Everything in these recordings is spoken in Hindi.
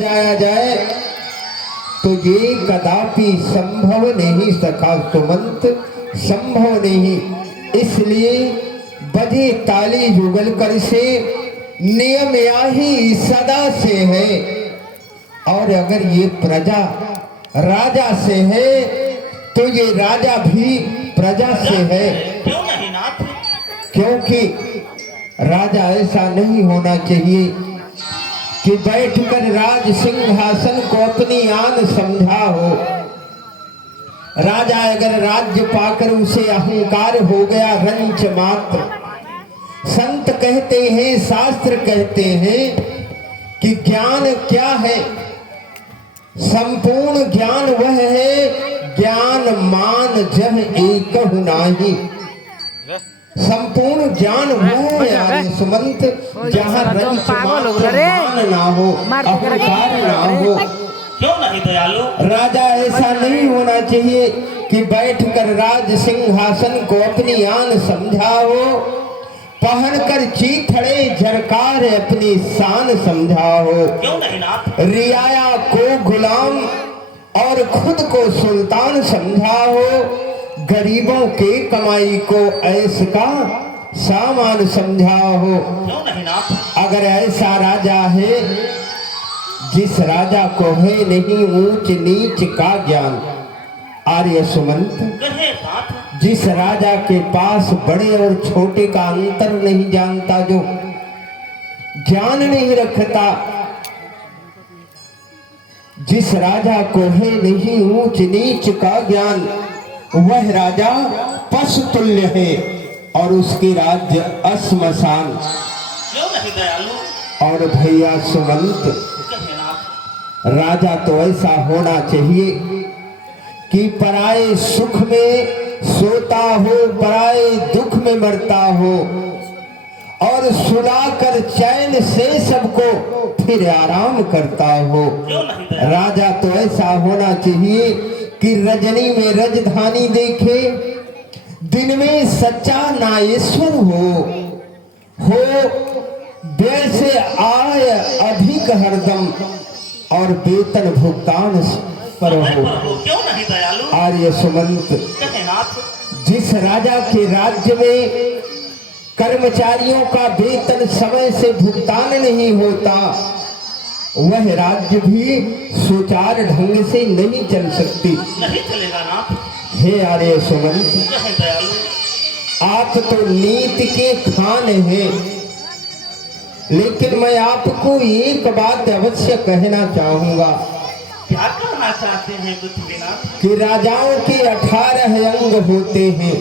जाया जाए तो ये कदापि संभव नहीं सका सुमंत, संभव नहीं। इसलिए बजे ताली युगल कर से नियम यही सदा से है। और अगर ये प्रजा राजा से है तो ये राजा भी प्रजा से है। क्यों नहीं नाथ? क्योंकि राजा ऐसा नहीं होना चाहिए कि बैठकर राज सिंहासन को अपनी आन समझा हो। राजा अगर राज्य पाकर उसे अहंकार हो गया रंच मात्र। संत कहते हैं, शास्त्र कहते हैं कि ज्ञान क्या है? संपूर्ण ज्ञान वह है ज्ञान मान जह एक नाही। संपूर्ण ज्ञान वह है सुमंत जहाँ रंच मात्र मान ना हो, अहंकार ना हो। क्यों नहीं दयालु? राजा ऐसा नहीं होना चाहिए कि बैठकर राज सिंहासन को अपनी आन समझाओ, पहनकर चीथड़े झरकार अपनी शान समझाओ। क्यों नहीं नाथ? रियाया को गुलाम और खुद को सुल्तान समझाओ। गरीबों के कमाई को ऐश का सामान समझाओ। क्यों नहीं नाथ? अगर ऐसा राजा है जिस राजा को है नहीं ऊंच नीच का ज्ञान, आर्य सुमंत, कहे नाथ। जिस राजा के पास बड़े और छोटे का अंतर नहीं जानता, जो ज्ञान नहीं रखता, जिस राजा को है नहीं ऊंच नीच का ज्ञान, वह राजा पशु तुल्य है और उसकी राज्य अस्मशान। क्यों नहीं दयालु? और भैया सुमंत, कहे नाथ। राजा तो ऐसा होना चाहिए कि पराए सुख में सोता हो, पराए दुख में मरता हो और सुलाकर चैन से सबको फिर आराम करता हो। क्यों नहीं दयालु? राजा तो ऐसा होना चाहिए कि रजनी में राजधानी देखे, दिन में सच्चा नायेश्वर हो व्यय से आय अधिक हरदम और वेतन भुगतान पर हो। क्यों नहीं दयालु? आर्य सुमंत, कहे नाथ। जिस राजा के राज्य में कर्मचारियों का वेतन समय से भुगतान नहीं होता, वह राज्य भी सुचारू ढंग से नहीं चल सकती। नहीं चलेगा नाथ। हे आर्य सुमंत, कहे दयालु। आप तो नीति के खान हैं, लेकिन मैं आपको एक बात अवश्य कहना चाहूंगा। क्या कहना चाहते हैं पृथ्वीनाथ? कि राजाओं के 18 अंग होते हैं,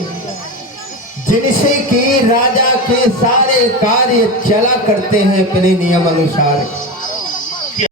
जिनसे कि राजा के सारे कार्य चला करते हैं अपने नियम अनुसार।